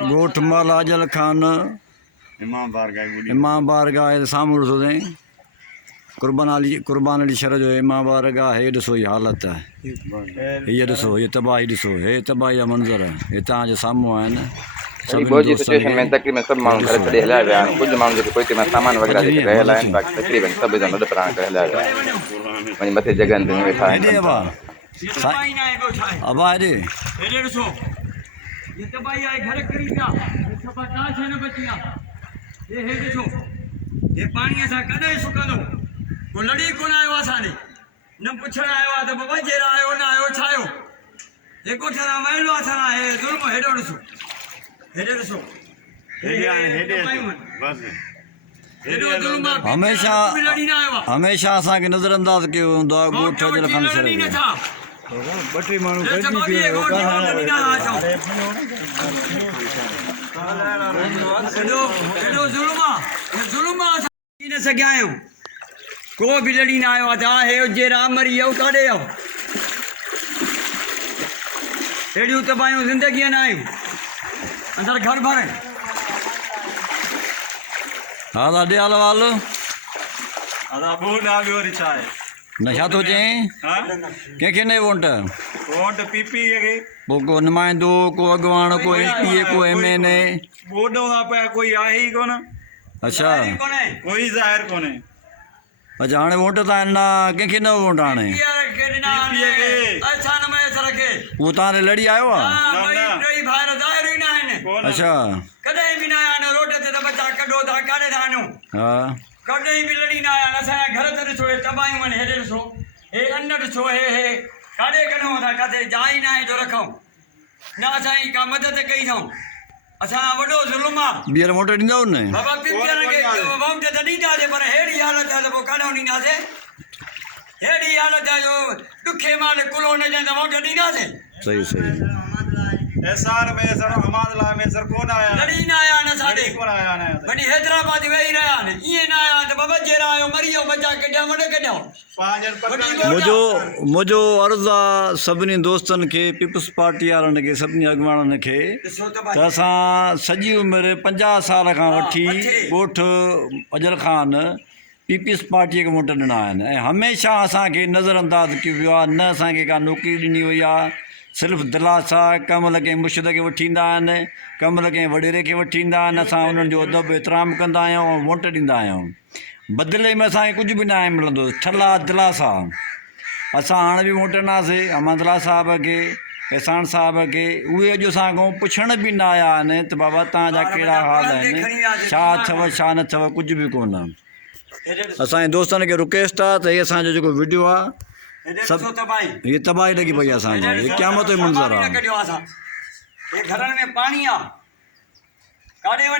गोठ माला अजल खान इमाम बारगाह साम्हूं ॾिसो साईं कुर्बान अली शर जो इमाम बारगाह हे ॾिसो हीअ हालत आहे हीअ ॾिसो हीअ तबाही ॾिसो हे तबाही जा मंज़र हे तव्हांजे साम्हूं आहिनि बोझी सिचुएशन में तकरीबन सब माण्हू घर छॾे हलिया विया आहिनि कुझु माण्हू जेके पोइते में सामान वग़ैरह जेके रहियल आहिनि बाक़ी तकरीबन सभु ॼणा नंढ प्राण करे हलिया विया आहिनि वञी मथे जॻहनि ते वेठा आहिनि अबा हेॾे ये तबाही आहे घर करी था सभा का छे न बची आहे हे ॾिसो हे पाणीअ सां कॾहिं सुकंदो को लड़ी कोन आयो असांॾे न पुछण आयो आहे त बाबा जहिड़ा आयो न आयो छा आयो हे कोठ सां महिलो असां हे ज़ुल्म हेॾो ॾिसो हेॾे ॾिसो हमेशह असांखे नज़रअंदाज़ कयो वेंदो आहे ॻोठ अजल खान शर ॿ टे माण्हू न सघिया आहियूं को बि लड़ी न आयो आहे हे हुजे राम मरी वियो काॾे आयो अहिड़ियूं तबाहियूं ज़िंदगीअ न आहियूं अंदरि घर भर हा दादी हाल वाल न छा थो चईं कंहिंखे न वोट पोइ को नुमाइंदो को अॻवान को MP को MNA कोई आहे ई कोन अच्छा कोई ज़ाहिर कोन्हे अच्छा हाणे वोट त आहिनि न कंहिंखे न वोट हाणे उहो तव्हां लड़ी आयो आहे अच्छा कॾहिं बि न आया न रोड ते त बचा कढो था काॾे था वञूं हा कॾहिं बि लड़ी न आया असांजा घर ते ॾिसो हे तबाहियूं आहिनि हेॾे ॾिसो हे अन्न ॾिसो हे काॾे कढूं था किथे जाइ न आहे जो रखूं न असांजी का मदद कई अथऊं असां वॾो ज़ुल्म आहे ॿीहर वोट ॾींदव न बाबा पीपीआर खे वोट त ॾींदासीं पर अहिड़ी हालत आहे त पोइ काॾो ॾींदासीं अहिड़ी हालत आहे जो ॾुखे माल कुलो न ॾियनि त वोट ॾींदासीं सही सही SR में सर हमादला में सर कोन आया लड़ी न आया न साॾे कोन आया न वॾी हैदराबाद वेही रहिया आहिनि ईअं न आया त बाबा जहिड़ा आयो मरी वियो बचा कढिया वॾे कढिया मुंहिंजो अर्ज़ु आहे सभिनी दोस्तनि खे पीपल्स पार्टी वारनि खे सभिनी अॻवाननि खे त असां सॼी उमिरि 50 साल खां वठी ॻोठ अजल खान पीपल्स पार्टीअ खे वोट ॾिना आहिनि ऐं हमेशह असांखे नज़रअंदाज़ कयो वियो आहे न असांखे का नौकिरी ॾिनी वई आहे सिर्फ़ु दिलासा कमल कंहिं मुर्शिद खे वठी ईंदा आहिनि कमल कंहिं वॾेरे खे वठी ईंदा आहिनि असां उन्हनि जो अदब एतिराम कंदा आहियूं ऐं वोट ॾींदा आहियूं बदिले में असांखे कुझु बि न आहे मिलंदो ठला दिलासा असां हाणे बि वोट ॾिनासीं अहमदुल्ला साहिब खे एहसान साहिब खे उहे अॼु असांखां पुछण बि न आया आहिनि त बाबा तव्हांजा कहिड़ा हाल आहिनि छा अथव छा न अथव कुझु बि कोन असांजे दोस्तनि खे रिक्वेस्ट आहे त हीअ असांजो जेको वीडियो आहे सभु हीअ तबाही लॻी पई आहे असांजी हीअ क़यामत जो मंज़र आहे घरनि में पाणी आहे काॾे वञ